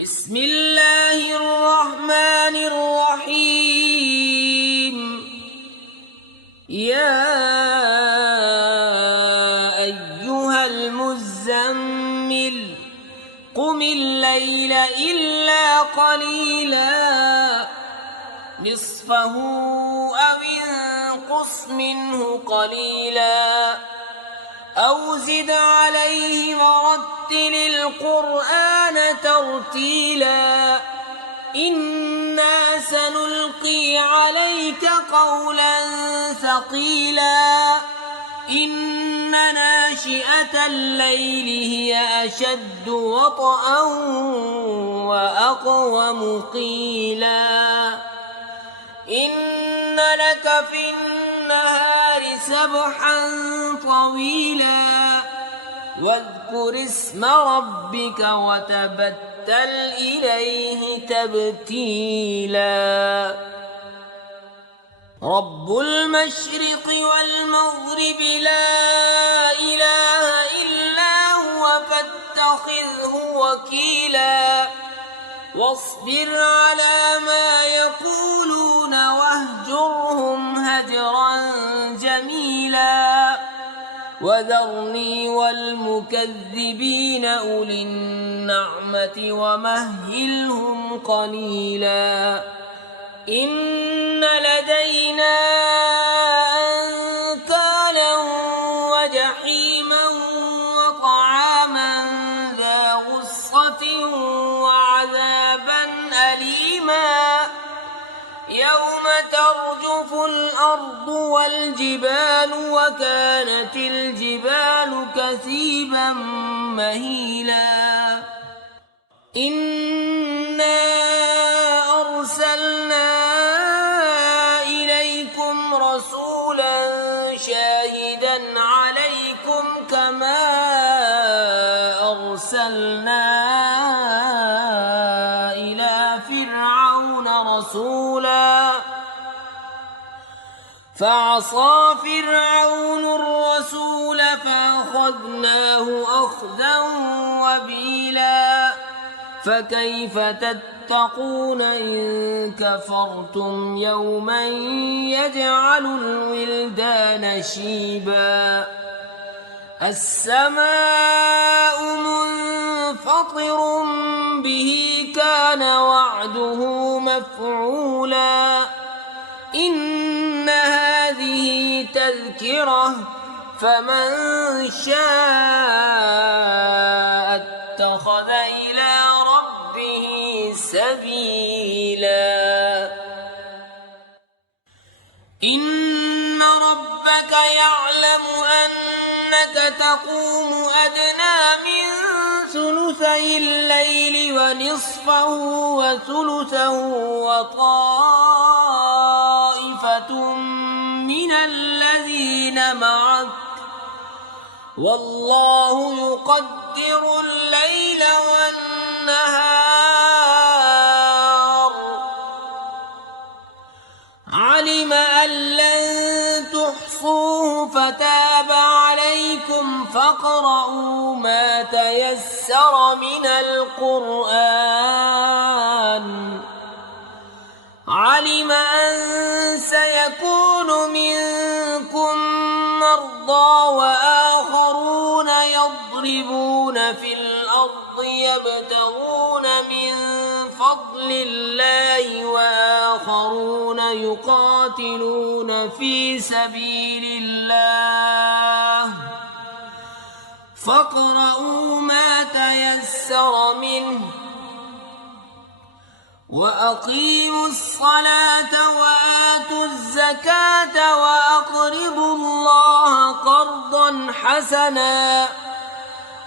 بسم الله الرحمن الرحيم. يا أيها المزمل قم الليل إلا قليلا نصفه أو انقص منه قليلا أو زد عليه ورتل القرآن ترتيلا إنا سنلقي عليك قولا ثقيلا إن ناشئة الليل هي أشد وطئا وأقوم قيلا إن لك في النهار سبحا طويلا واذكر اسم ربك وتبتل إليه تبتيلا رب المشرق والمغرب لا إله إلا هو فاتخذه وكيلا واصبر على ما يقولون واهجرهم هجرا جميلا وذرني والمكذبين أولي النعمة ومهلهم قليلا إن لدينا أنكالا وجحيما وطعاما ذا غصة وعذابا أليما يوم ترجف الأرض والجبال وكانت الجبال كثيبا مهيلا إنا أرسلنا إليكم رسولا شاهدا عليكم كما أرسلنا إلى فرعون رسولا فعصى فرعون الرسول فأخذناه أخذا وبيلا فكيف تتقون إن كفرتم يوما يجعل الولدان شيبا السماء منفطر به كان وعده مفعولا إن هذه تذكرة فمن شاء اتخذ إلى ربه سبيلا إن ربك يعلم أنك تقوم أدنى من ثلثي الليل ونصفه وثلثه وطائفة من الذين معك والله يقدر الليل والنهار علم أن لن تحصوه فتاب عليكم فاقرؤوا ما تيسر من القرآن علم أن سيكون منكم مرضى وآخرون يضربون في الأرض يبتغون من فضل الله وآخرون يقاتلون في سبيل الله فاقرؤوا ما تيسر منه وأقيموا الصلاة وآتوا الزكاة وأقرضوا الله قرضا حسنا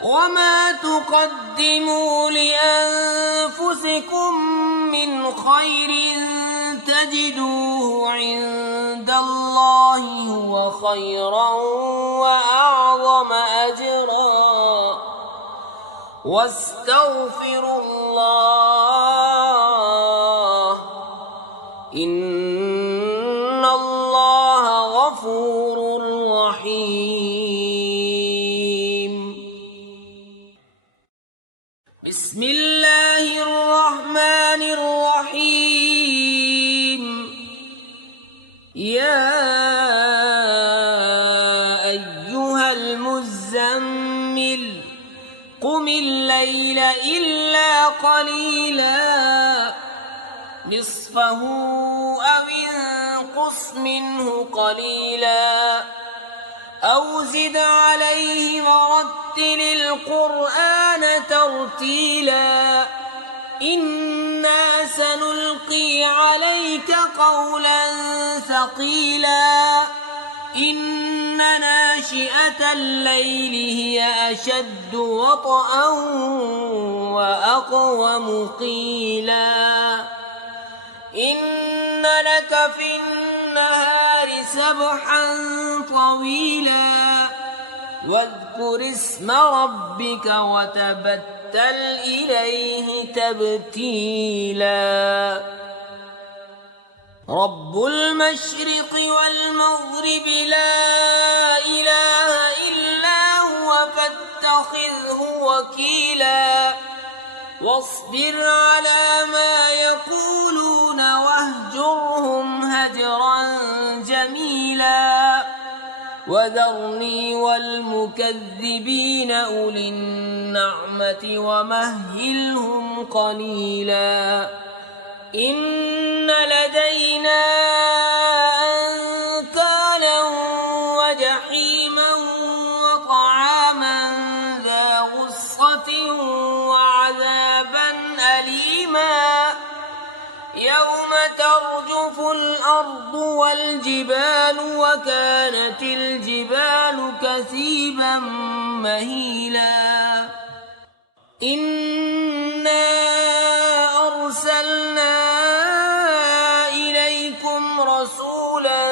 وما تقدموا لأنفسكم من خير تجدوه عند الله هو خيرا وأعظم أجرا واستغفروا الله إن الله غفور رحيم بسم الله الرحمن إلا قليلا نصفه أو انقص منه قليلا أو زد عليه ورتل القرآن ترتيلا إنا سنلقي عليك قولا ثقيلا إن ناشئة الليل هي أشد وطئا وأقوم قيلا إن لك في النهار سبحا طويلا واذكر اسم ربك وتبتل إليه تبتيلا رب المشرق والمغرب لا إله إلا هو فاتخذه وكيلا واصبر على ما يقولون واهجرهم هجرا جميلا وذرني والمكذبين أولي النعمة ومهلهم قليلا إن لدينا أنكالا وجحيما وطعاما ذا غصة وعذابا أليما يوم ترجف الأرض والجبال وكانت الجبال كثيبا مهيلا إنا أرسلنا إليكم رسولا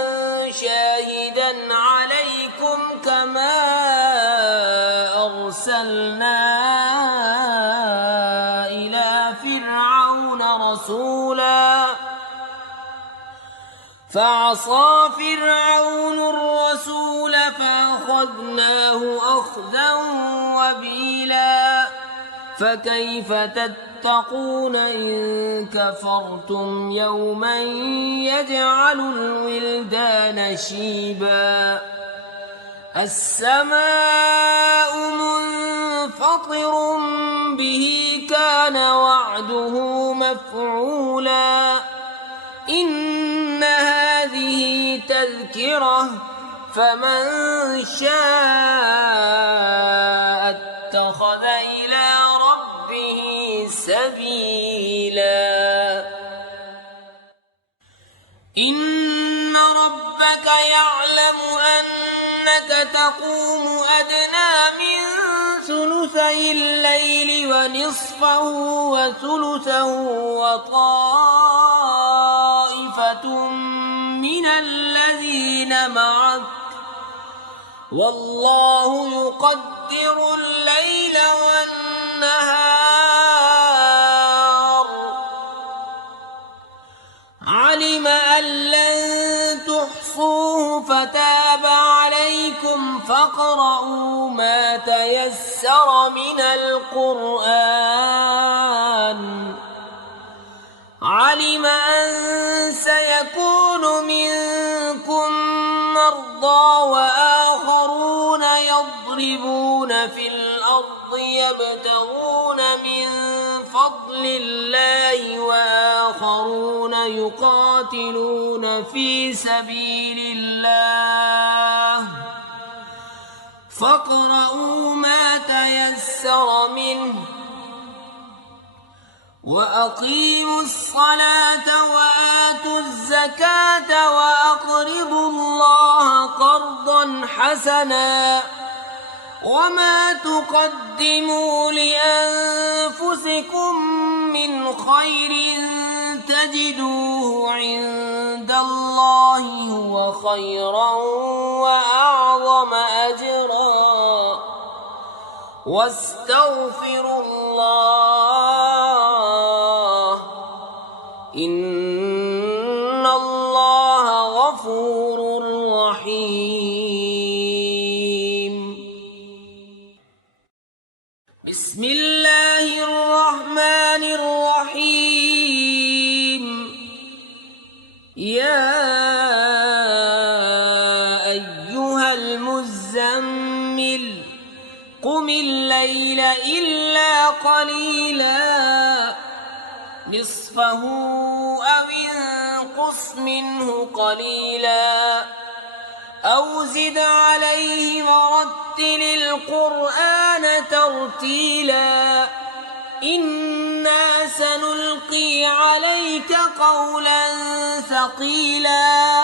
شاهدا عليكم كما أرسلنا إلى فرعون رسولا فعصى فرعون الرسول فأخذناه أخذا وبيلا فكيف تتقون إن كفرتم يوما يجعل الولدان شيبا السماء منفطر به كان وعده مفعولا إن هذه تذكرة فمن شاء اتخذ إلى ربه سبيلا إن ربك يعلم أنك تقوم أدنى من ثلثي الليل ونصفه وثلثه وطائفة من الذين معك والله يقدر الليل والنهار علم أن لن تحصوه فتاب عليكم فاقرؤوا ما تيسر من القرآن علم أن سيكون منكم مرضى وآخرون يضربون في الأرض يبتغون من فضل الله وآخرون يقاتلون في سبيل الله فاقرؤوا ما تيسر منه وأقيموا الصلاة وآتوا الزكاة وأقرضوا الله قرضا حسنا وما تقدموا لأنفسكم من خير تجدوه عند الله هو خيرا وأعظم أجرا واستغفروا الله إن الله غفور رحيم بسم الله الرحمن الرحيم يا أيها المزمل قم الليل إلا قليلا قليلا نصفه أو انقص منه قليلا أو زد عليه ورتل القرآن ترتيلا إنا سنلقي عليك قولا ثقيلا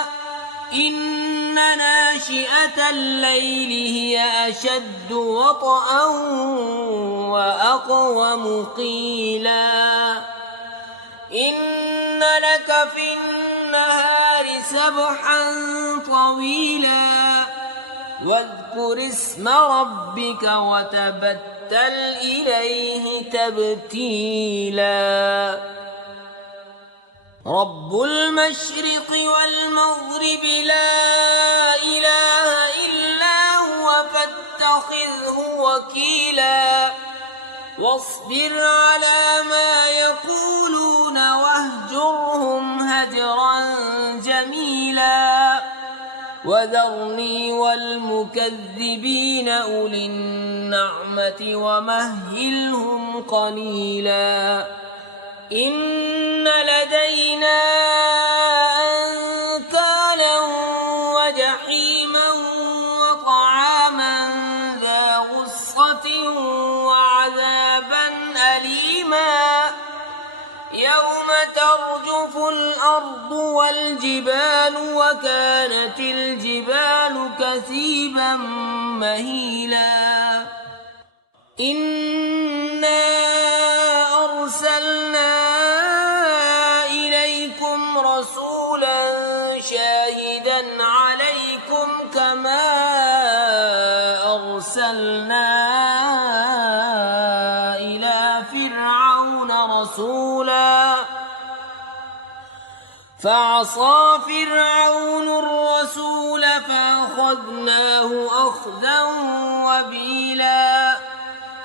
إن ناشئة الليل هي أشد وطئا وأقوم قيلا إن لك في النهار سبحا طويلا واذكر اسم ربك وتبتل إليه تبتيلا رب المشرق والمغرب لا إله إلا هو فاتخذه وكيلا واصبر على ما يقولون واهجرهم هجرا جميلا وذرني والمكذبين أولي النعمة ومهلهم قليلا إن لدينا أنكالا وجحيما وطعاما ذا غصة وعذابا أليما يوم ترجف الأرض والجبال وكانت الجبال كثيبا مهيلا إنا أرسلنا إليكم رسولا شاهدا عليكم كما أرسلنا إلى فرعون رسولا فعصى فرعون الرسول فأخذناه أخذا وبيلا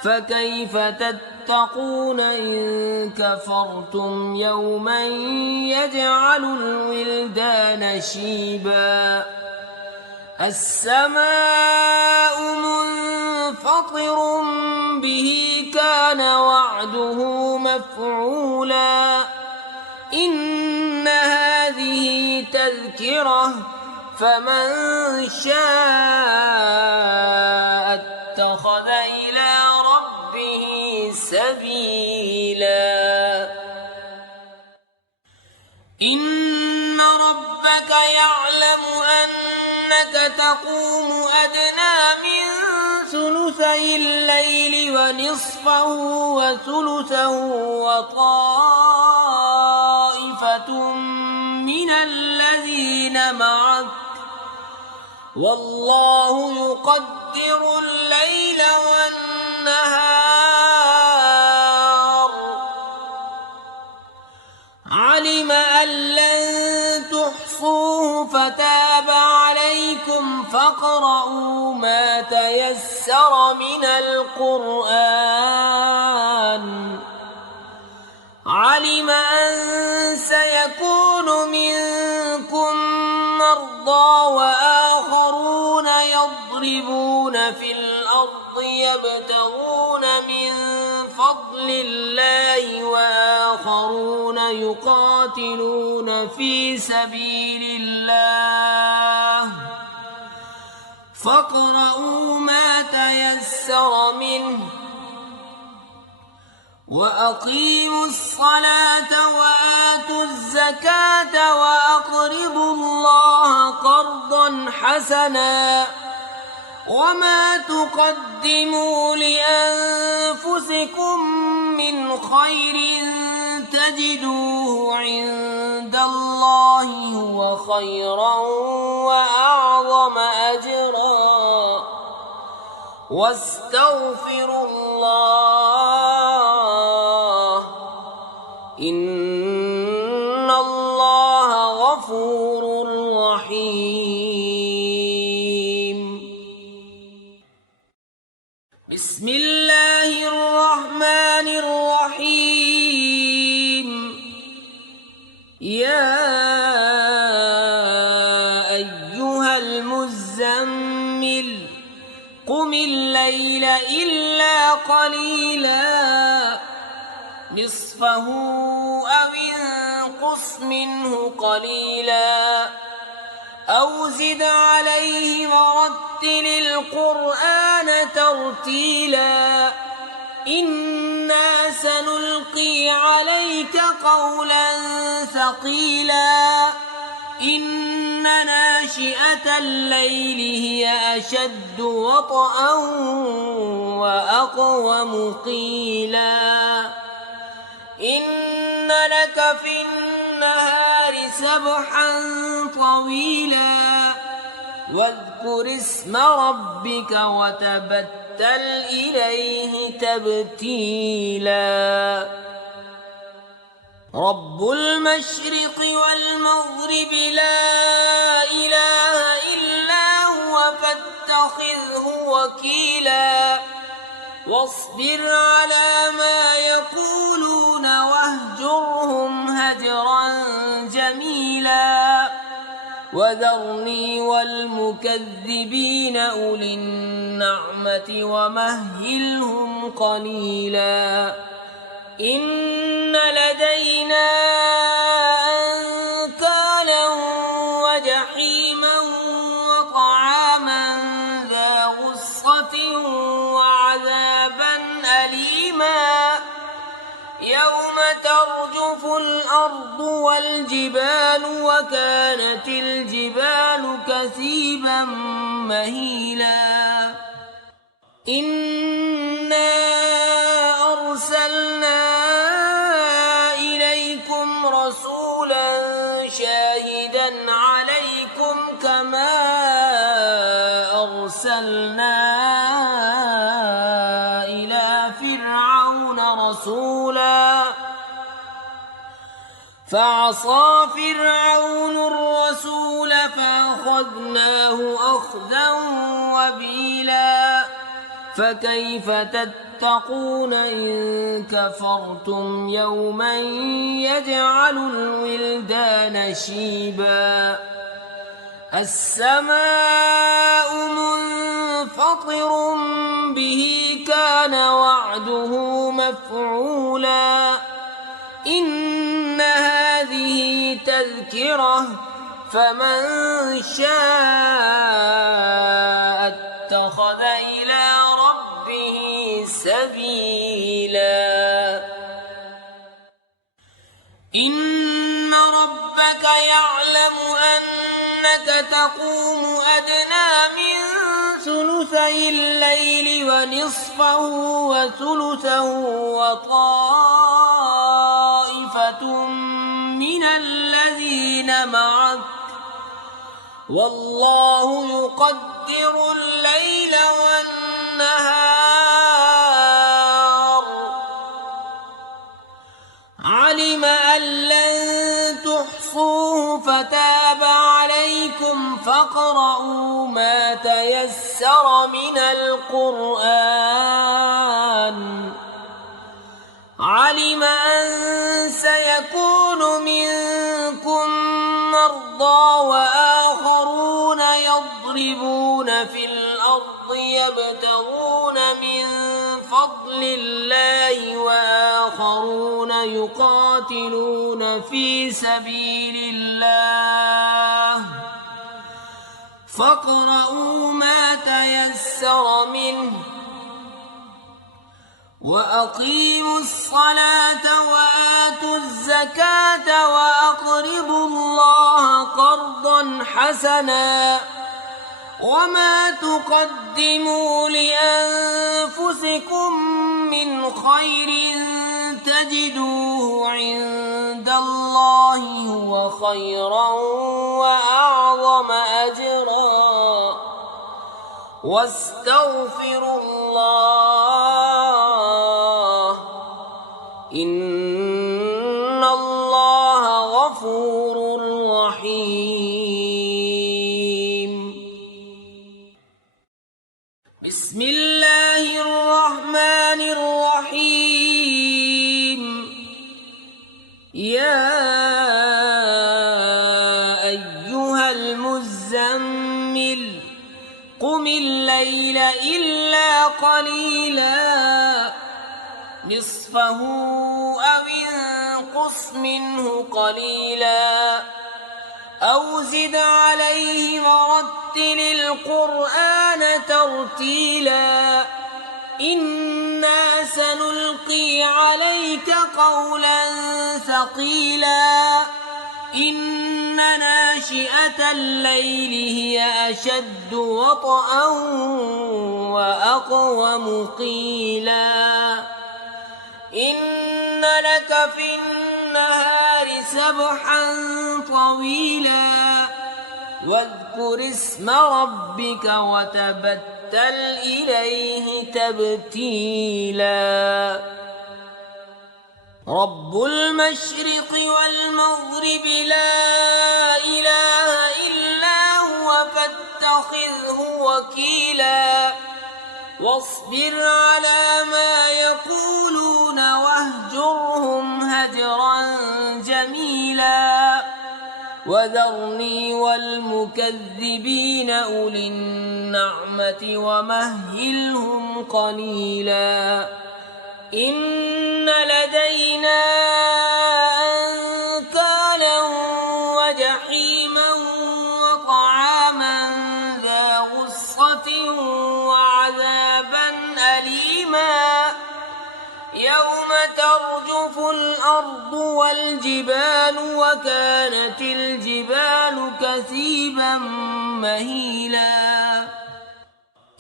فكيف تتقون إن كفرتم يوما يجعل الولدان شيبا السماء منفطر به كان وعده مفعولا إن هذه تذكرة فمن شاء اتخذ إلى ربه سبيلا إن ربك يعلم أنك تقوم أدنى من ثلثي الليل ونصفه وثلثه وطائفة من الذين معك والله يقدر الليل والنهار علم أن لن تحصوه فتاب عليكم فاقرؤوا ما تيسر من القرآن علم أن سيكون منكم مرضى وآخرون يضربون في الأرض يبتغون من فضل الله وآخرون يقاتلون في سبيل الله فاقرؤوا ما تيسر منه وأقيموا الصلاة وآتوا الزكاة وأقرضوا الله قرضا حسنا وما تقدموا لأنفسكم من خير تجدوه عند الله هو خيرا وأعظم أجرا واستغفروا الله إن الله غفور رحيم بسم الله الرحمن الرحيم يا أيها المزمل قم الليل إلا قليلا نصفه أو انقص منه قليلا أو زد عليه ورتل القرآن ترتيلا إنا سنلقي عليك قولا ثقيلا إن ناشئة الليل هي أشد وطئا وأقوم قيلا إن لك في النهار سبحا طويلا واذكر اسم ربك وتبتل إليه تبتيلا رب المشرق والمغرب لا إله إلا هو فاتخذه وكيلا واصبر على ما يقولون واهجرهم هجرا جميلا وذرني والمكذبين أولي النعمة ومهلهم قليلا إن لدينا أنكالا وجحيما وطعاما ذا غصة وعذابا أليما يوم ترجف الأرض والجبال وكانت الجبال كثيبا مهيلا إنا أرسلنا إليكم رسولا شاهدا عليكم كما أرسلنا إلى فرعون رسولا فعصى فرعون الرسول فأخذناه أخذا وبيلا فكيف تتقون إن كفرتم يوما يجعل الولدان شيبا السماء منفطر به كان وعده مفعولا إن هذه تذكرة فمن شاء اتخذ إلى ربه سبيلا إن ربك يعلم أنك تقوم أدنى من ثلثي الليل ونصفه وثلثه وطائفة من الذين معك والله يقدر الليل والنهار علم أن لن تحصوه فتاب عليكم فاقرؤوا ما تيسر من القرآن علم أن سيكون منكم مرضى وآخرون يضربون في الأرض يبتغون من فضل الله وآخرون يقاتلون في سبيل الله فاقرؤوا ما تيسر منه وأقيموا الصلاة وآتوا الزكاة وأقرضوا الله قرضا حسنا وما تقدموا لأنفسكم من خير تجدوه عند الله هو خيرا وأعظم أجرا واستغفروا الله إن الله غفور رحيم بسم الله الرحمن الرحيم يا أيها المزمل قم الليل إلا قليلا نصفه ينقص منه قليلا أو زد عليه ورتل القرآن ترتيلا إنا سنلقي عليك قولا ثقيلا إن ناشئة الليل هي أشد وطئا وأقوم قيلا إن لك في النهار سبحا طويلا واذكر اسم ربك وتبتل إليه تبتيلا رب المشرق والمغرب لا إله إلا هو فاتخذه وكيلا واصبر على ما يقولون واهجرهم هجرا جميلا وذرني والمكذبين أولي النعمة ومهلهم قليلا إن لدينا أنكالا وجحيما وطعاما ذا غصة وعذابا أليما يوم ترجف الأرض والجبال وكانت الجبال كثيبا مهيلا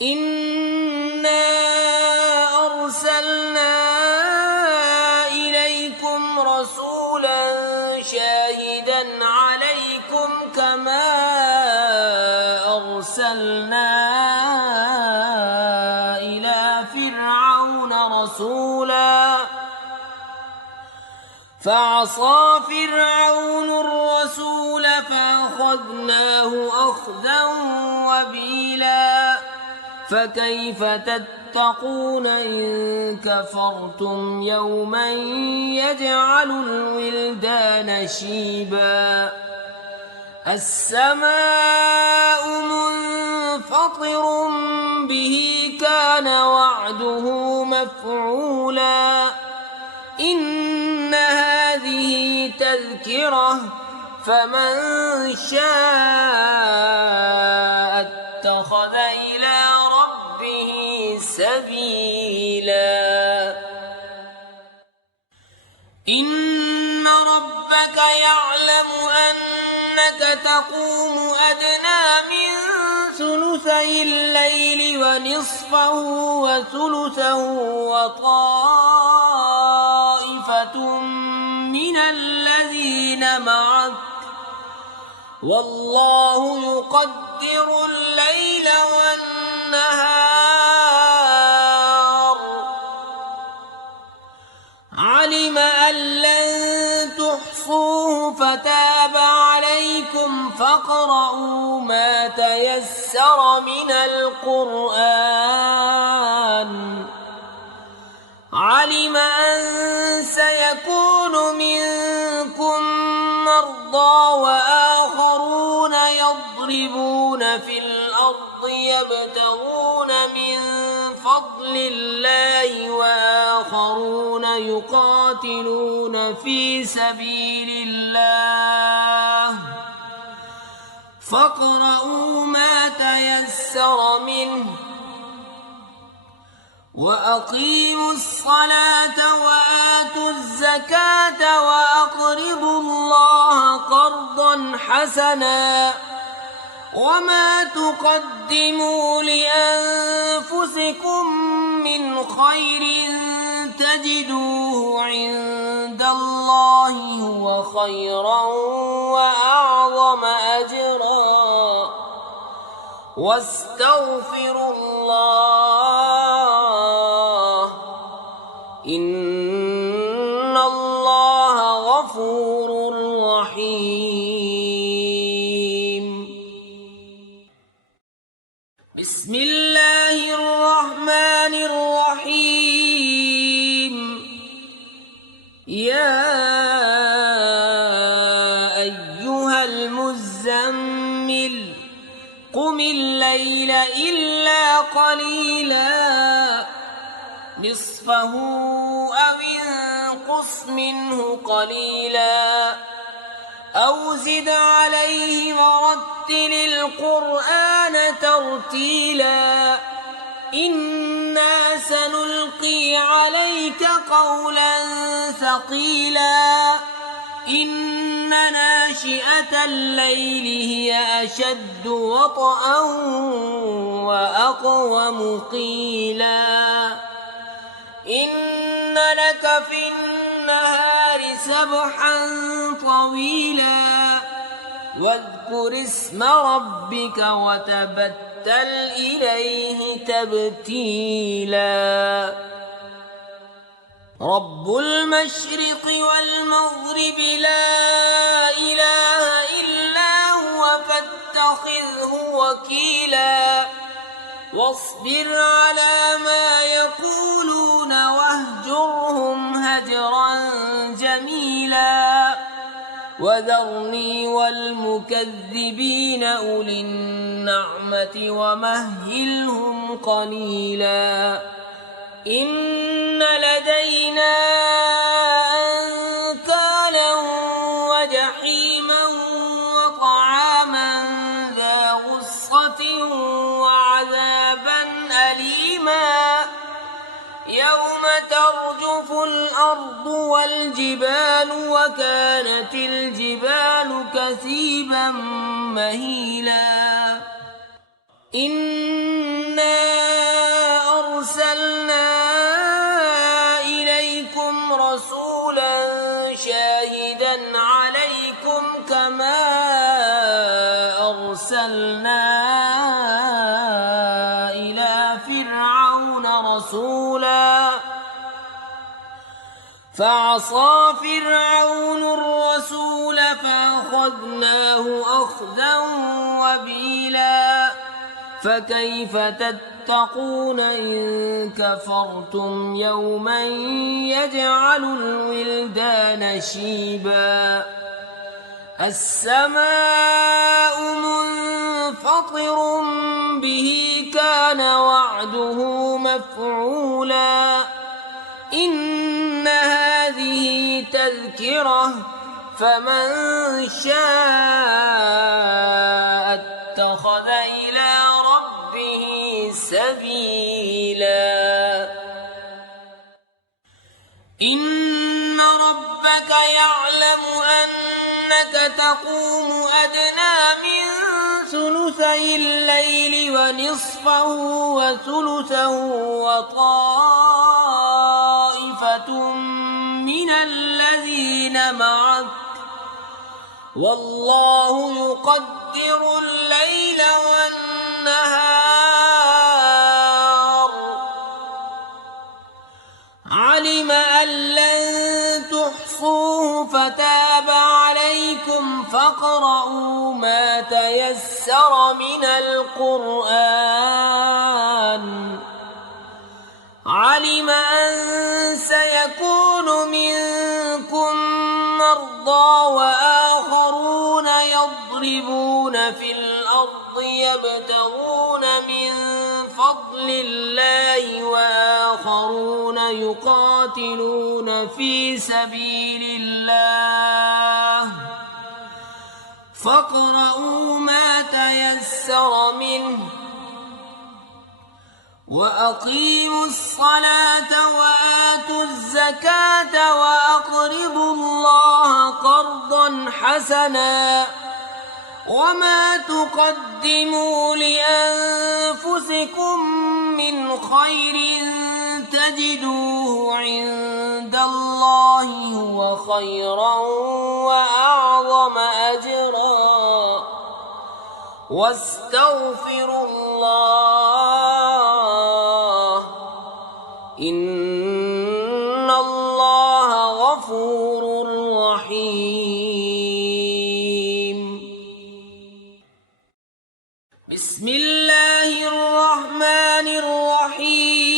إنا أرسلنا إليكم رسولا شاهدا عليكم كما أرسلنا إلى فرعون رسولا فعصى فرعون الرسول فأخذناه أخذا وبيلا فكيف تتقون إن كفرتم يوما يجعل الولدان شيبا السماء منفطر به كان وعده مفعولا إن هذه تذكرة فمن شاء اتخذ إلى ربه سبيلا إن ربك يعلم أنك تقوم أدنى من ثلثي الليل ونصفه وثلثه وطائفة من الذين معك والله يقدر الليل والنهار علم أن لن تحصوه فتاب عليكم فاقرؤوا ما تيسر من القرآن علم أن سيكون منكم مرضى وآخرون يضربون في الأرض يبتغون من فضل الله وآخرون يقاتلون في سبيل الله فاقرؤوا ما تيسر منه وأقيموا الصلاة وآتوا الزكاة وأقرضوا الله قرضا حسنا وما تقدموا لأنفسكم من خير تجدوه عند الله هو خيرا وأعظم أجرا واستغفروا الله إن الله غفور رحيم بسم الله الرحمن الرحيم يا أيها المزمل قم الليل إلا قليلا نصفه أو انقص انقص منه قليلا أو زد عليه ورتل القرآن ترتيلا إنا سنلقي عليك قولا ثقيلا إن ناشئة الليل هي أشد وطئا وأقوم قيلا إن لك في النهار سبحا طويلا واذكر اسم ربك وتبتل إليه تبتيلا رب المشرق والمغرب لا إله إلا هو فاتخذه وكيلا واصبر على ما يقولون واهجرهم هجرا جميلا وذرني والمكذبين أولي النعمة ومهلهم قليلا إن لدينا أنكالا وجحيما وطعاما ذا غصة وعذابا أليما يوم ترجف الأرض والجبال وكانت الجبال كثيبا مهيلا إنا أرسلنا إليكم رسولا شاهدا عليكم كما أرسلنا إلى فرعون رسولا فعصى فرعون الرسول فأخذناه أخذا وبيلا فكيف تتقون إن كفرتم يوما يجعل الولدان شيبا السماء منفطر به كان وعده مفعولا إن هذه تذكرة فمن شاء اتخذ إلى ربه سبيلا إن ربك يعلم أنك تقوم أدنى من ثلثي الليل ونصفه وثلثه وطائفة من الذين معك والله يقدر الليل والنهار علم أن لن تحصوه فتاب عليكم فاقرؤوا ما تيسر من القرآن علم أن سيكون منكم مرضى وآخرون يضربون في الأرض يبتغون من فضل الله وآخرون يقاتلون في سبيل الله فاقرؤوا ما تيسر منه وأقيموا الصلاة وآتوا الزكاة وأقرضوا الله قرضا حسنا وما تقدموا لأنفسكم من خير تجدوه عند الله هو خيرا وأعظم أجرا واستغفروا الله إن الله غفور رحيم بسم الله الرحمن الرحيم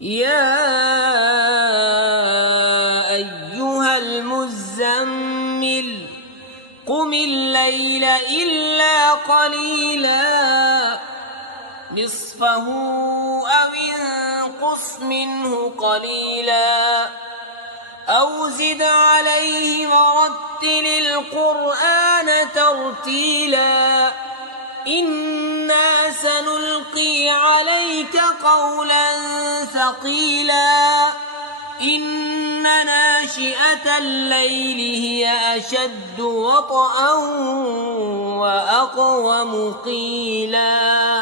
يا أيها المزمل قم الليل إلا قليلا نصفه أو انقص منه قليلا أو زد عليه ورتل القرآن ترتيلا إنا سنلقي عليك قولا ثقيلا إن ناشئة الليل هي أشد وطئا وأقوم قيلا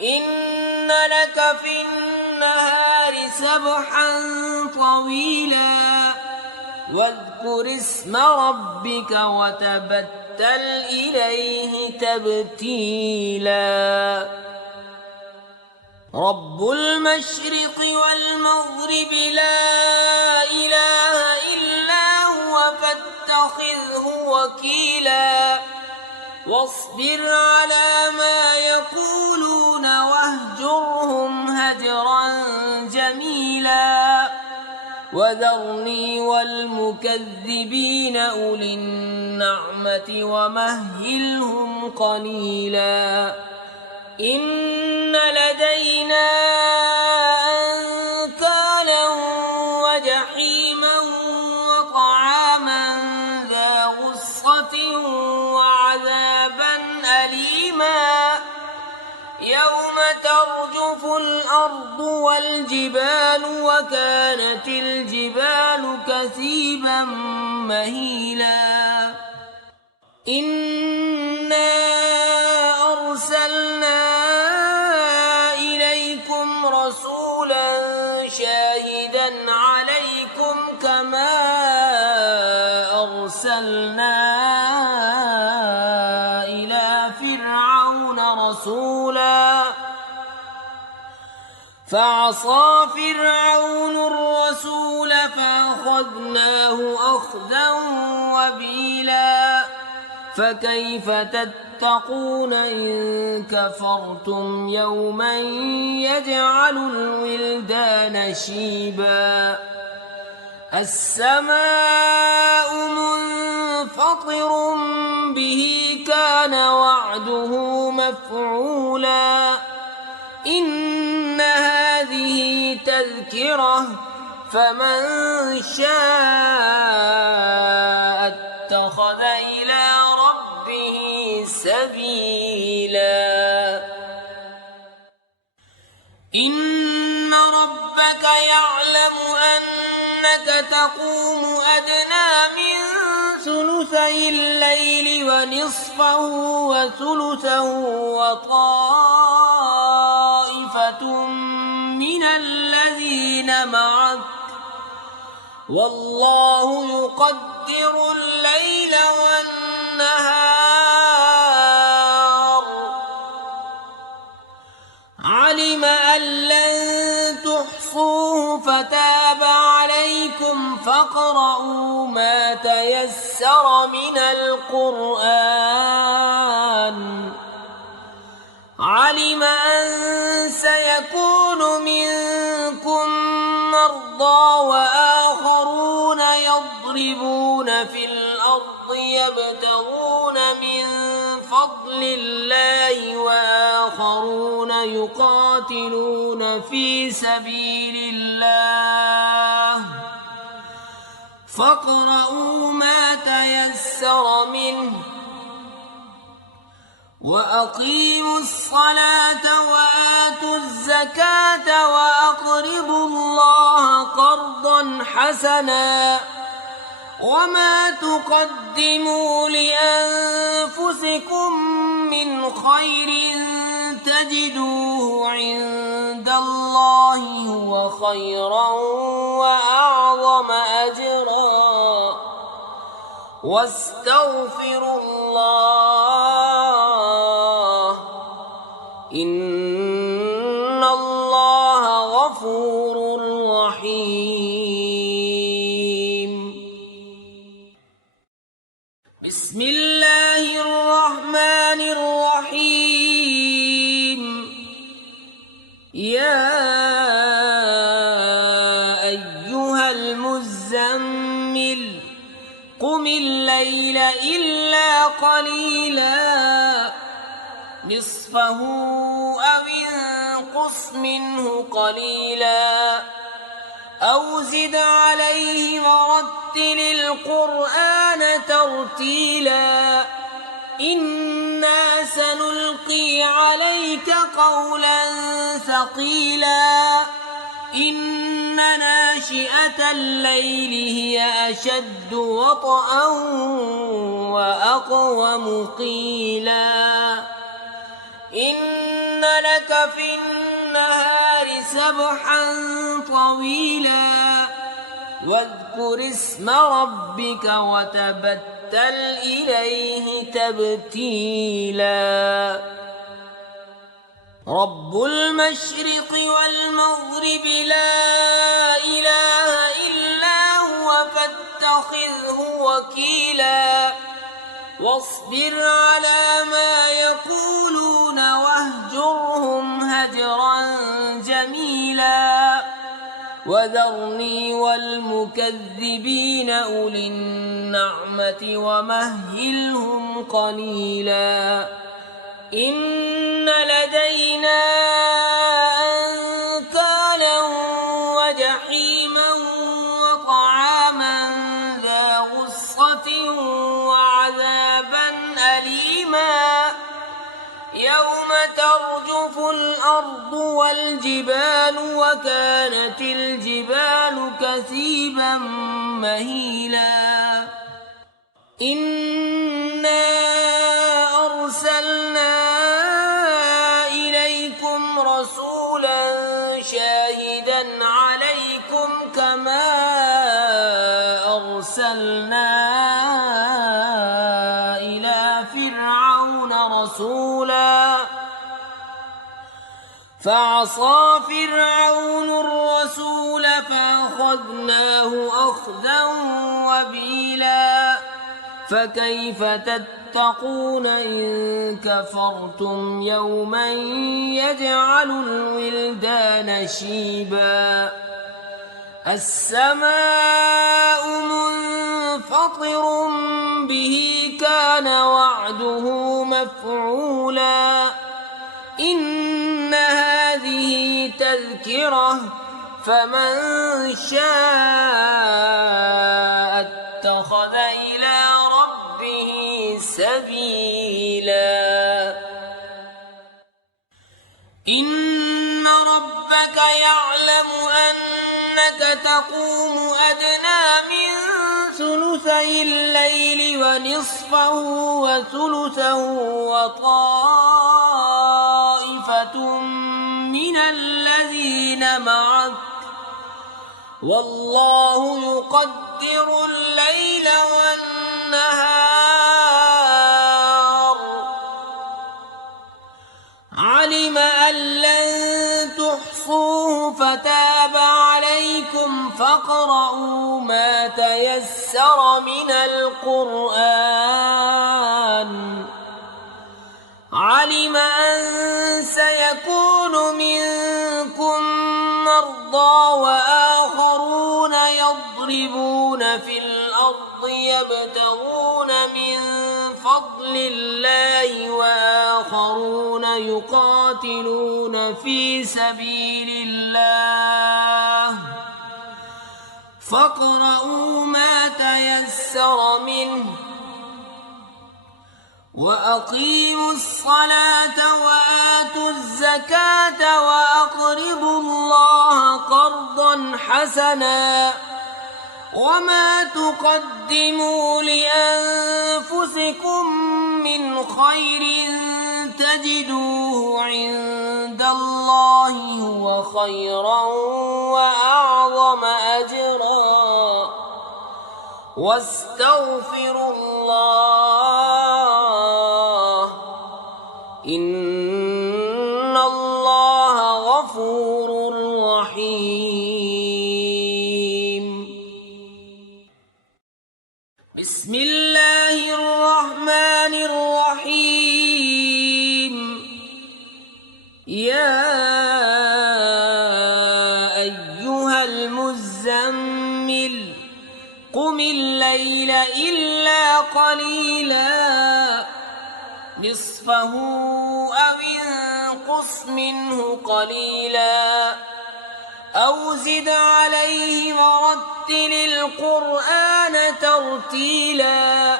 إن لك في النهار سبحا طويلا واذكر اسم ربك وتبتل إليه تبتيلا رب المشرق والمغرب لا إله إلا هو فاتخذه وكيلا واصبر على ما يقولون واهجرهم هجرا جميلا وذرني والمكذبين أولي النعمة ومهلهم قليلا إن لدينا أنكالا وجحيما وطعاما ذا غصة وعذابا أليما يوم ترجف الأرض والجبال وكانت الجبال كثيبا مهيلا إنا أرسلنا إليكم رسولا شاهدا عليكم كما أرسلنا إلى فرعون رسولا فعصى فرعون الرسول فأخذناه أخذا وبيلا فكيف تتقون إن كفرتم يوما يجعل الولدان شيبا السماء منفطر به كان وعده مفعولا إن هذه تذكرة فمن شاء اتخذ إلى ربه سبيلا إن ربك يعلم أنك تقوم أدنى من ثلثي الليل ونصفه وثلثه وطائفة من الذين معك والله يقدر الليل والنهار علم أن لن تحصوه فتاب عليكم فاقرؤوا ما تيسر من القرآن علم أن سيكون منكم مرضى وآخرون يضربون في الأرض يبتغون من فضل الله وآخرون يقاتلون في سبيل الله فاقرؤوا ما تيسر منه وأقيموا الصلاة وآتوا الزكاة وأقرضوا الله قرضا حسنا وما تقدموا لأنفسكم من خير تجدوه عند الله هو خيرا وأعظم أجرا واستغفروا الله إن الله غفور رحيم بسم الله الرحمن الرحيم يا أيها المزمل قم الليل إلا قليلا نصفه أو انقص منه قليلا أو زد عليه ورتل القرآن ترتيلا إنا سنلقي عليك قولا ثقيلا إن ناشئة الليل هي أشد وطئا وأقوم قيلا إن لك في النهار سبحا طويلا واذكر اسم ربك وتبتل إليه تبتيلا رب المشرق والمغرب لا إله إلا هو فاتخذه وكيلا واصبر على ما يقولون واهجرهم هجرا جميلا وذرني والمكذبين أولي النعمة ومهلهم قليلا إن لدينا أنكالا وجحيما وطعاما ذا غصة وعذابا أليما يوم ترجف الأرض والجبال وكانت الجبال كثيبا مهيلا إنا أرسلنا إليكم رسولا شاهدا عليكم كما أرسلنا إلى فرعون رسولا فعصى فرعون الرسول فأخذناه أخذا وبيلا فكيف تتقون إن كفرتم يوما يجعل الولدان شيبا السماء منفطر به كان وعده مفعولا إن هذه تذكرة فمن شاء اتخذ إلى ربه سبيلا إن ربك يعلم أنك تقوم أدنى من ثلثي الليل ونصفه وثلثه وطائفة من الذين معك والله يقدر الليل والنهار علم أن لن تحصوه فتاب عليكم فاقرؤوا ما تيسر من القرآن علم أن سيكون منكم مرضى وآخرون يضربون في الأرض يبتغون من فضل الله وآخرون يقاتلون في سبيل الله فاقرؤوا ما تيسر منه وأقيموا الصلاة وآتوا الزكاة وأقرضوا الله قرضا حسنا وما تقدموا لأنفسكم من خير تجدوه عند الله هو خيرا وأعظم أجرا واستغفروا الله إن الله غفور رحيم بسم الله الرحمن الرحيم يا أيها المزمل قم الليل إلا قليلا نصفه أو انقص منه قليلا أو زد عليه ورتل القرآن ترتيلا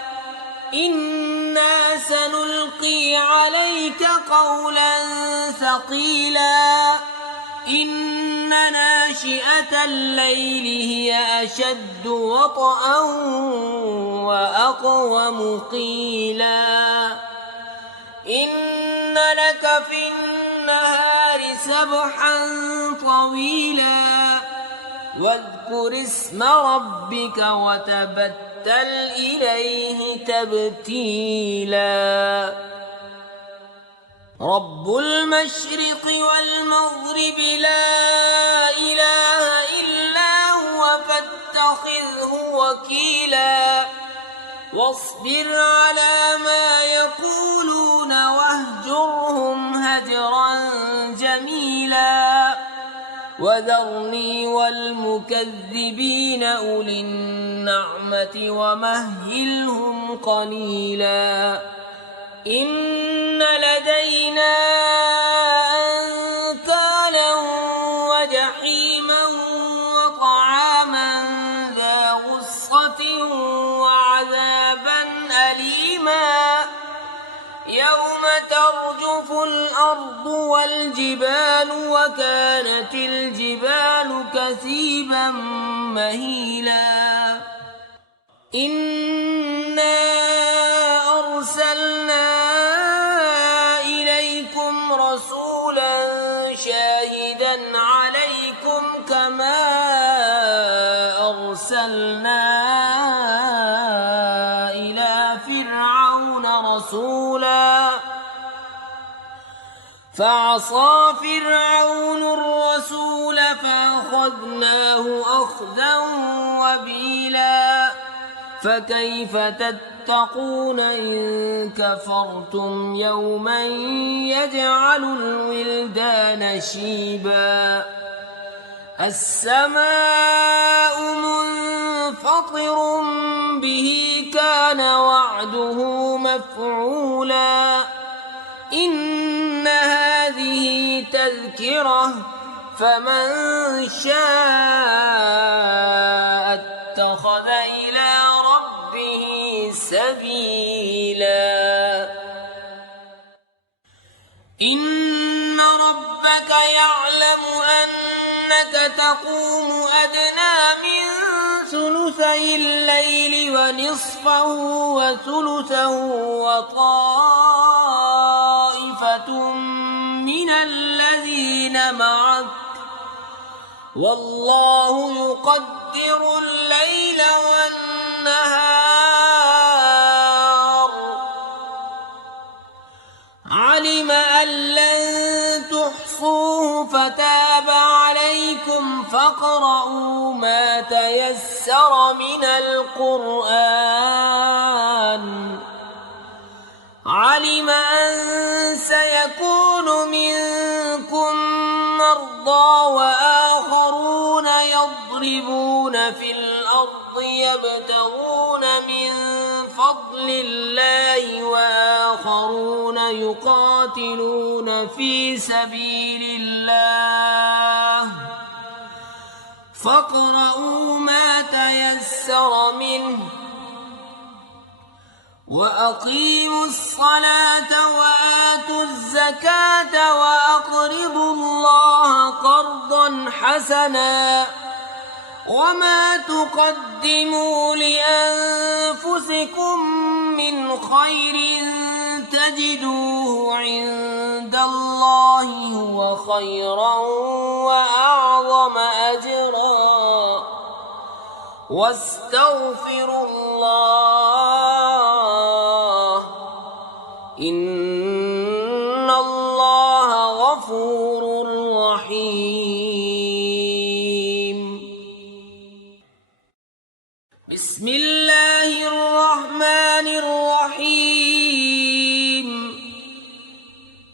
إنا سنلقي عليك قولا ثقيلا إن ناشئة الليل هي أشد وطئا وأقوم قيلا إن لك في النهار سبحا طويلا واذكر اسم ربك وتبتل إليه تبتيلا رب المشرق والمغرب لا إله إلا هو فاتخذه وكيلا واصبر على ما يقولون واهجرهم هجرا جميلا وذرني والمكذبين أولي النعمة ومهلهم قليلا إن لدينا أنكالا وجحيما وطعاما ذا غصة وعذابا أليما يوم ترجف الأرض والجبال وكانت الجبال كثيبا مهيلا إنا أرسلنا إليكم رسولا شاهدا عليكم كما أرسلنا إلى فرعون رسولا فعصى فرعون الرسول فأخذناه أخذا وبيلا فكيف تتقون إن كفرتم يوما يجعل الولدان شيبا السماء منفطر به كان وعده مفعولا إن هذه تذكرة فمن شاء اتخذ إلى ربه سبيلا إن ربك يعلم أنك تقوم أدنى من ثلثي الليل ونصفه وثلثه وطائفة من الذين معك والله يقدر الليل والنهار علم أن لن تحصوه فتاب عليكم فاقرؤوا ما تيسر من القرآن علم أن سيكون منكم مرضى وآخرون يضربون في الأرض يبتغون من فضل الله وآخرون يقاتلون في سبيل الله فاقرؤوا ما تيسر منه وأقيموا الصلاة وآتوا الزكاة وأقرضوا الله قرضا حسنا وما تقدموا لأنفسكم من خير تجدوه عند الله هو خيرا وأعظم أجرا واستغفروا الله إن الله غفور رحيم بسم الله الرحمن الرحيم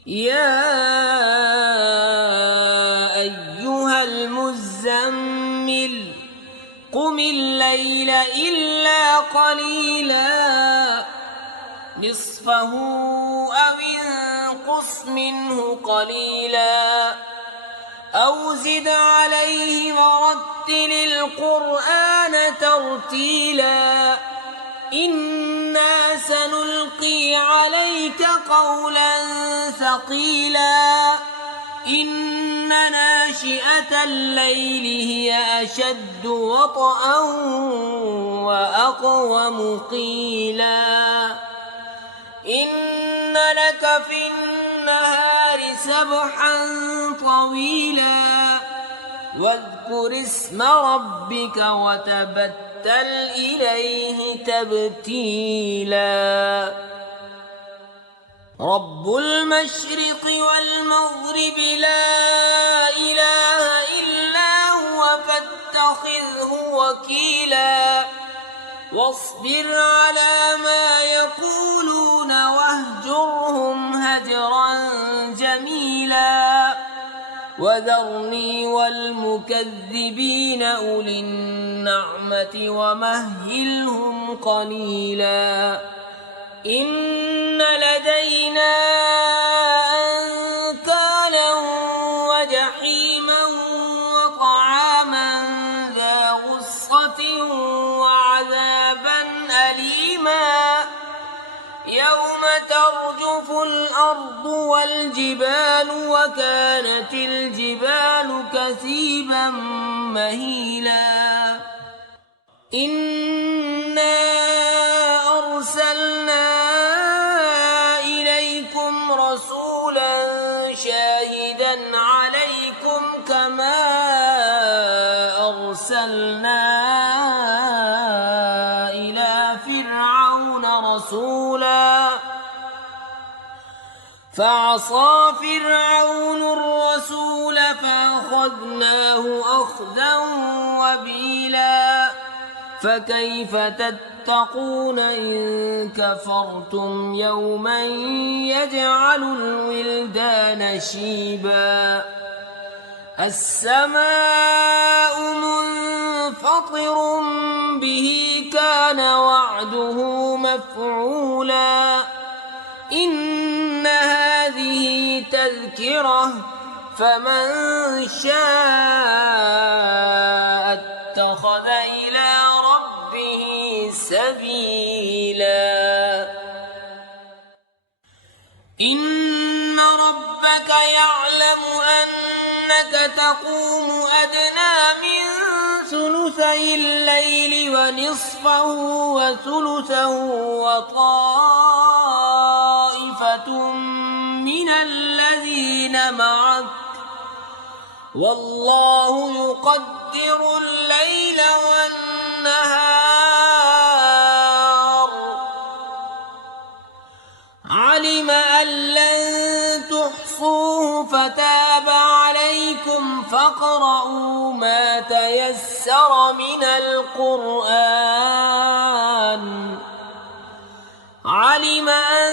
يا أيها المزمل قم الليل إلا قليلا نصفه أو انقص منه قليلا أو زد عليه ورتل القرآن ترتيلا إنا سنلقي عليك قولا ثقيلا إن ناشئة الليل هي أشد وطئا وأقوم قيلا إن لك في النهار سبحا طويلا واذكر اسم ربك وتبتل إليه تبتيلا رب المشرق والمغرب لا إله إلا هو فاتخذه وكيلا واصبر على ما يقولون واهجرهم هجرا جميلا وذرني والمكذبين أولي النعمة ومهلهم قليلا إن لدينا أنكالا وجحيما وطعاما ذا غصة وعذابا أليما يوم ترجف الأرض والجبال وكانت الجبال كثيبا مهيلا إنا أرسلنا إليكم رسولا شاهدا عليكم كما أرسلنا إلى فرعون رسولا فعصى فرعون الرسول فأخذناه أخذا وبيلا فكيف تتقون إن كفرتم يوما يجعل الولدان شيبا السماء منفطر به كان وعده مفعولا إن هذه تذكرة فمن شاء اتخذ إلى ربه سبيلا إن ربك يعلم أنك تقوم أدنى من ثلثي الليل ونصفه وثلثه وطائفة من الذين معك والله يقدر الليل والنهار علم أن لن تحصوه فتاب عليكم فاقرؤوا ما تيسر من القرآن علم أن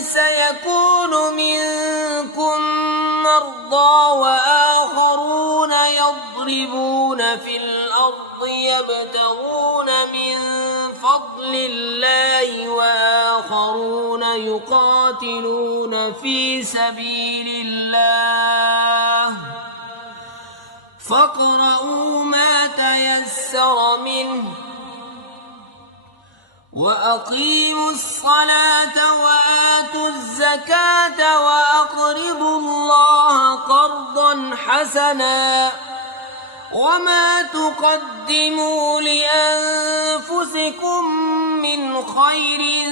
سيكون منكم مرضى وآخرون يضربون في الأرض يبتغون من فضل الله وآخرون يقاتلون في سبيل الله فاقرؤوا ما تيسر منه وأقيموا الصلاة وآتوا الزكاة وأقرضوا الله قرضا حسنا وما تقدموا لأنفسكم من خير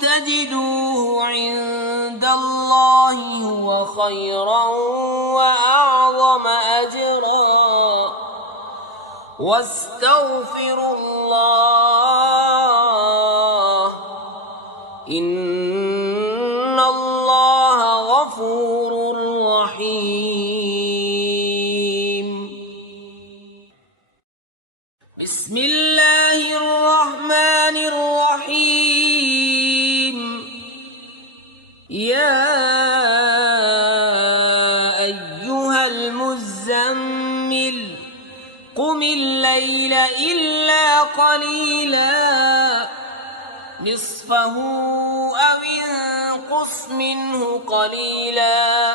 تجدوه عند الله هو خيرا وأعظم أجرا واستغفروا الله إن الله غفور رحيم بسم الله الرحمن الرحيم يا أيها المزمل قم الليل إلا قليلا نصفه أو انقص منه قليلا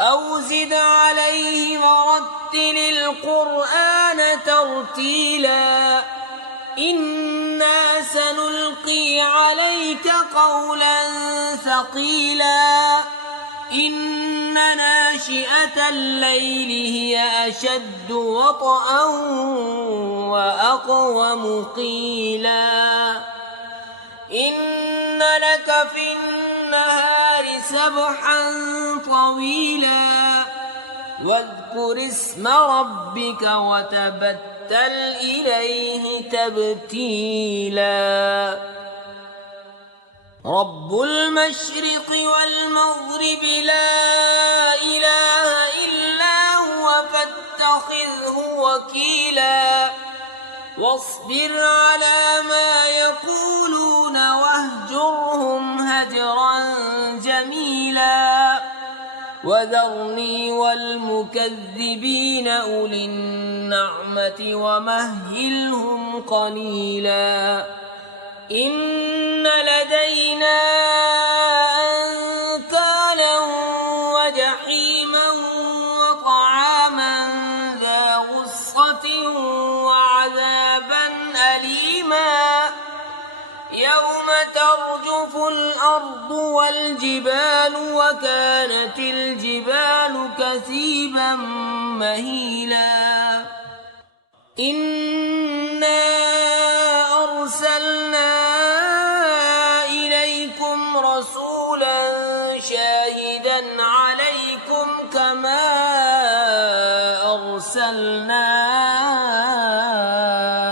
أو زد عليه ورتل القرآن ترتيلا إنا سنلقي عليك قولا ثقيلا إن ناشئة الليل هي أشد وطئا وأقوم قيلا إن لك في النهار سبحا طويلا واذكر اسم ربك وتبتل إليه تبتيلا رب المشرق والمغرب لا إله إلا هو فاتخذه وكيلا واصبر على ما يقولون واهجرهم هجرا جميلا وذرني والمكذبين أولي النعمة ومهلهم قليلا إن لدينا أنكالا وجحيما وطعاما ذا غصة وعذابا أليما يوم ترجف الأرض والجبال وكانت الجبال كثيبا مهيلا إنا أرسلنا إليكم رسولا شاهدا عليكم كما أرسلنا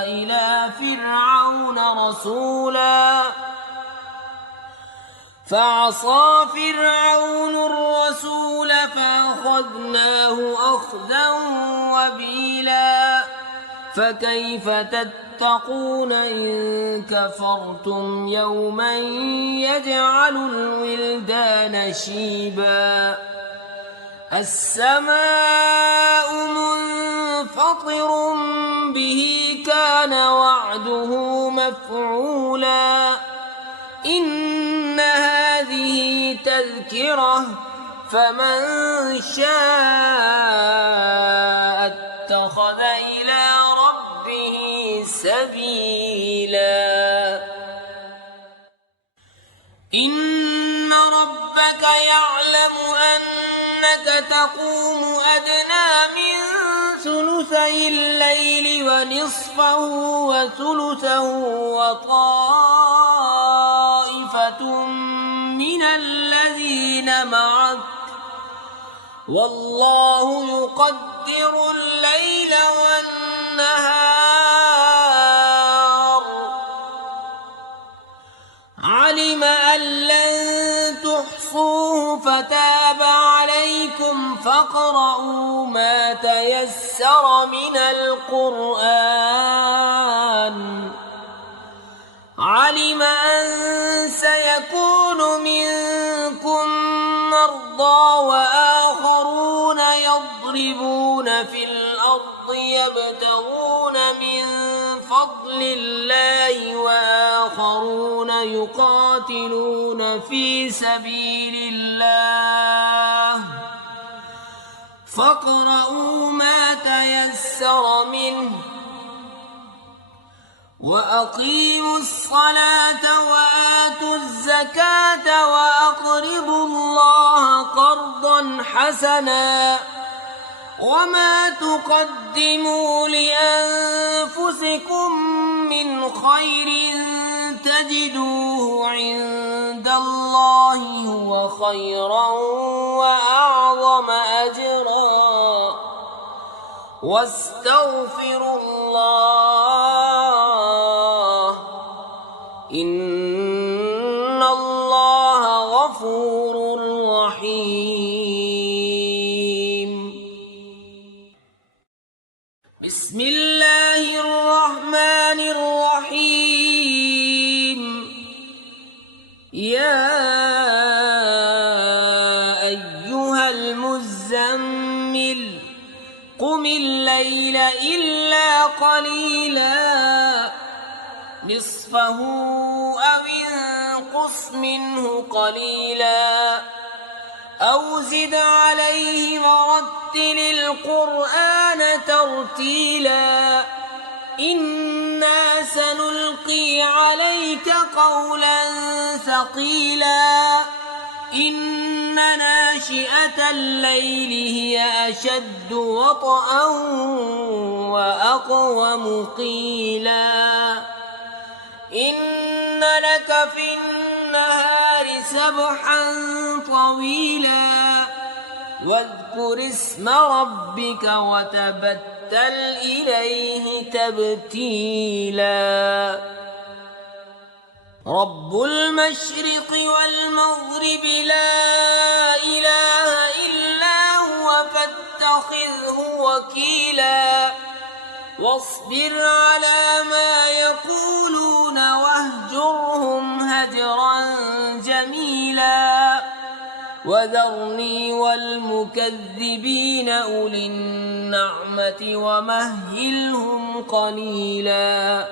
إلى فرعون رسولا فعصى فرعون الرسول فأخذناه أخذا وبيلا فكيف تتقون إن كفرتم يوما يجعل الولدان شيبا السماء منفطر به كان وعده مفعولا إن هذه تذكرة فمن شاء اتخذ إلى ربه سبيلا إن ربك يعلم أنك تقوم أدنى من ثلثي الليل ونصفه وثلثه وطائفة من الذين معك والله يقدر الليل والنهار علم أن لن تحصوه فتاب عليكم فاقرؤوا ما تيسر من القرآن علم أن سيكون منكم مرضى وآخرون يضربون في الأرض يبتغون من فضل الله وآخرون يقاتلون في سبيل الله فاقرؤوا ما تيسر منه وأقيموا الصلاة وآتوا الزكاة وأقرضوا الله قرضا حسنا وما تقدموا لأنفسكم من خير تجدوه عند الله هو خيرا وأعظم أجرا واستغفروا الله إن الله غفور رحيم بسم الله الرحمن الرحيم يا أيها المزمل قم الليل إلا قليلا نصفه أو انقص انقص منه قليلا أو زد عليه ورتل القرآن ترتيلا إنا سنلقي عليك قولا ثقيلا إن ناشئة الليل هي أشد وطئا وأقوم قيلا إن لك في النهار سبحا طويلا واذكر اسم ربك وتبتل إليه تبتيلا رب المشرق والمغرب لا إله إلا هو فاتخذه وكيلا واصبر على ما يقولون واهجرهم هجرا جميلا وذرني والمكذبين أولي النعمة ومهلهم قليلا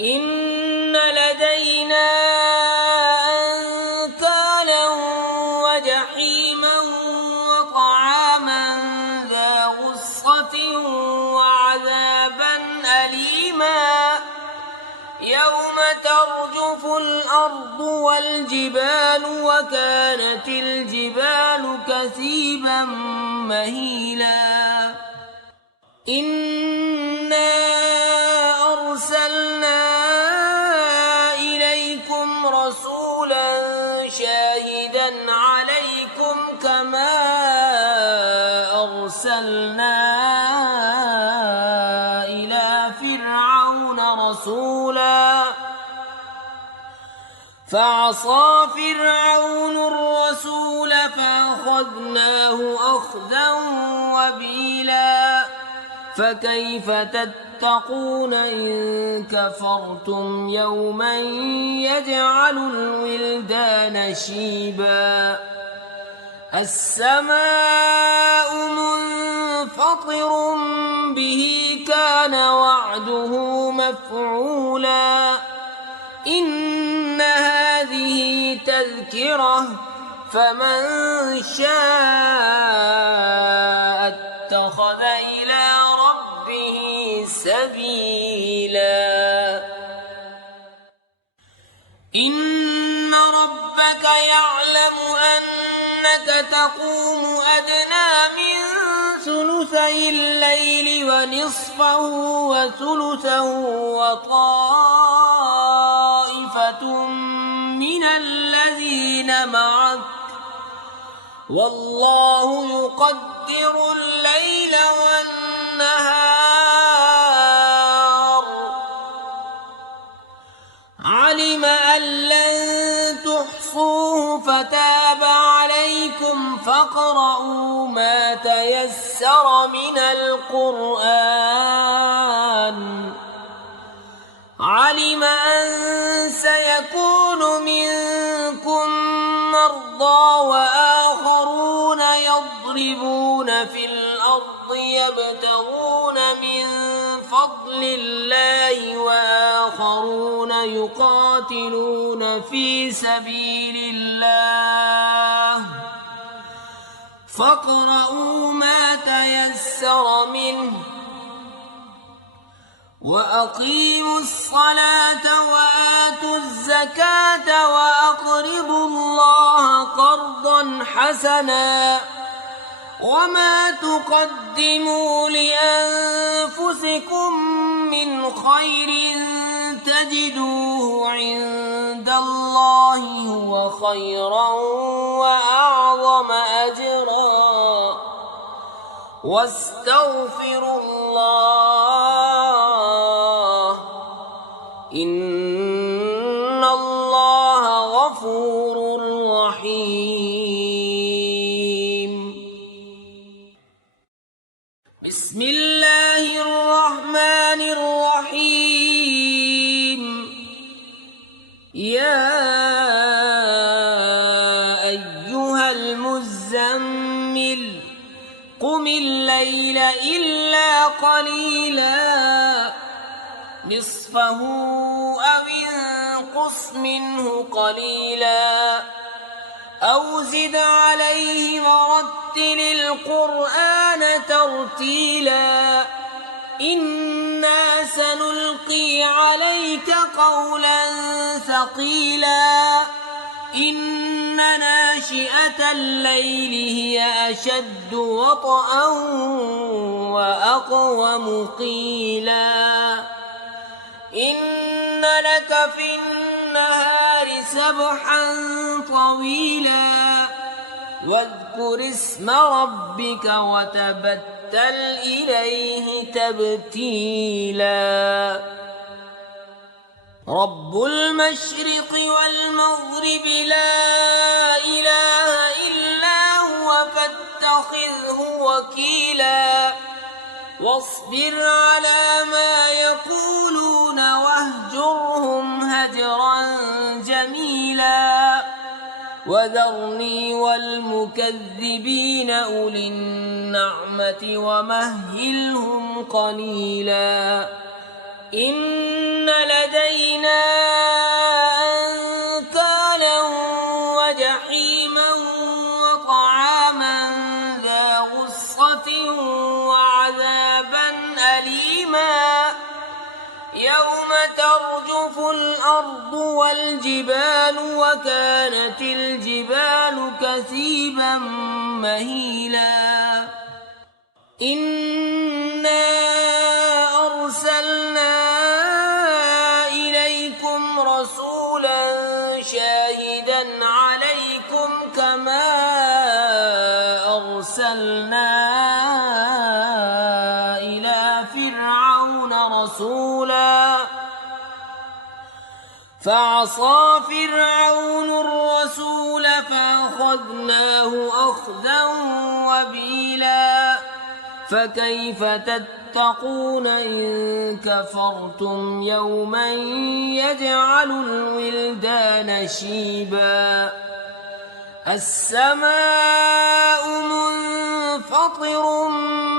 إن لدينا أنكالا وجحيما وطعاما ذا غصة وعذابا أليما يوم ترجف الأرض والجبال وكانت الجبال كثيبا مهيلا إنا أرسلنا إليكم رسولا شاهدا عليكم كما أرسلنا إلى فرعون رسولا فعصى فرعون الرسول فأخذناه أخذا وبيلا فكيف تتقون إن كفرتم يوما يجعل الولدان شيبا السماء منفطر به كان وعده مفعولا إن هذه تذكرة فمن شاء اتخذ إلى ربه سبيلا إن ربك يعلم أنك تقوم أدنى من ثلثي الليل ونصفه وثلثه وطائفة من الذين معك والله يقدر الليل والنهار علم أن لن تحصوه فتاب عليكم فاقرؤوا ما تيسر من القرآن علم أن سيكون منكم مرضى وآخرون يضربون في الأرض يبتغون من فضل الله وآخرون يقاتلون في سبيل الله فاقرؤوا ما تيسر منه وأقيموا الصلاة وآتوا الزكاة وأقرضوا الله قرضا حسنا وما تقدموا لأنفسكم من خير تجدوه عند الله هو خيرا وأعظم أجرا واستغفروا الله إن الله غفور رحيم بسم الله الرحمن الرحيم يا أيها المزمل قم الليل إلا قليلا نصفه أو انقص منه قليلا أو زد عليه ورتل القرآن ترتيلا إنا سنلقي عليك قولا ثقيلا إن ناشئة الليل هي أشد وطئا وأقوم قيلا إن لك في النهار سبحا طويلا واذكر اسم ربك وتبتل إليه تبتيلا رب المشرق والمغرب لا إله إلا هو فاتخذه وكيلا واصبر على ما يقولون واهجرهم هجرا جميلا وذرني والمكذبين أولي النعمة ومهلهم قليلا إن لدينا أنكالا وجحيما وطعاما ذا غصة وعذابا أليما يوم ترجف الأرض والجبال وكانت الجبال كثيبا مهيلا إنا أرسلنا إليكم رسولا شاهدا عليكم كما أرسلنا إلى فرعون رسولا فعصى فرعون الرسول فأخذناه أخذا وبيلا فكيف تتقون إن كفرتم يوما يجعل الولدان شيبا السماء منفطر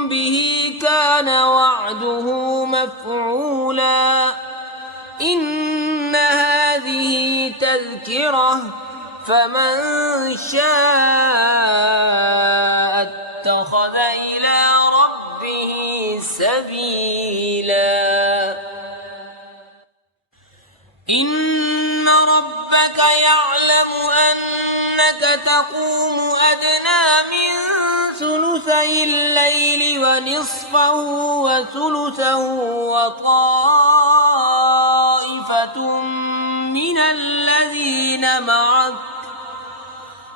به كان وعده مفعولا إن هذه تذكرة فمن شاء اتخذ إلى ربه سبيلا إن ربك يعلم أنك تقوم أدنى من ثلثي الليل ونصفه وثلثه وطائفة من الذين معك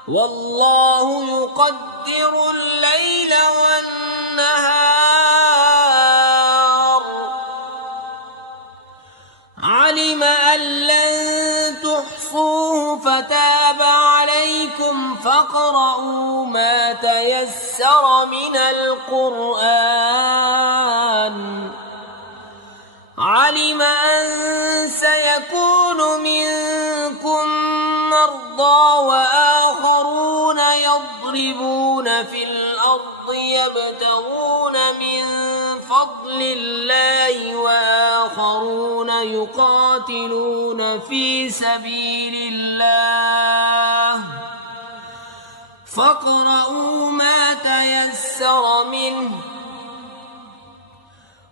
والله يقدر الليل والنهار علم أن لن تحصوه فتاب عليكم فاقرؤوا ما تيسر من القرآن علم أن سيكون منكم مرضى وآخرون يضربون في الأرض يبتغون من فضل الله وآخرون يقاتلون في سبيل الله فاقرؤوا ما تيسر منه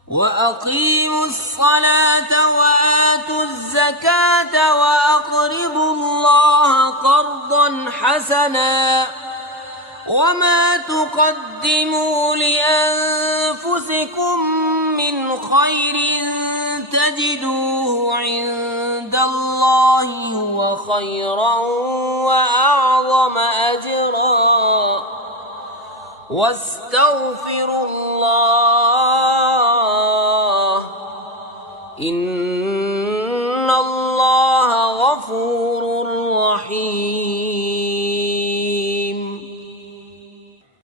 وأقيموا الصلاة وآتوا الزكاة وأقرضوا الله قرضا حسنا وما تقدموا لأنفسكم من خير تجدوه عند الله هو خيرا وأعظم أجرا واستغفروا الله إن الله غفور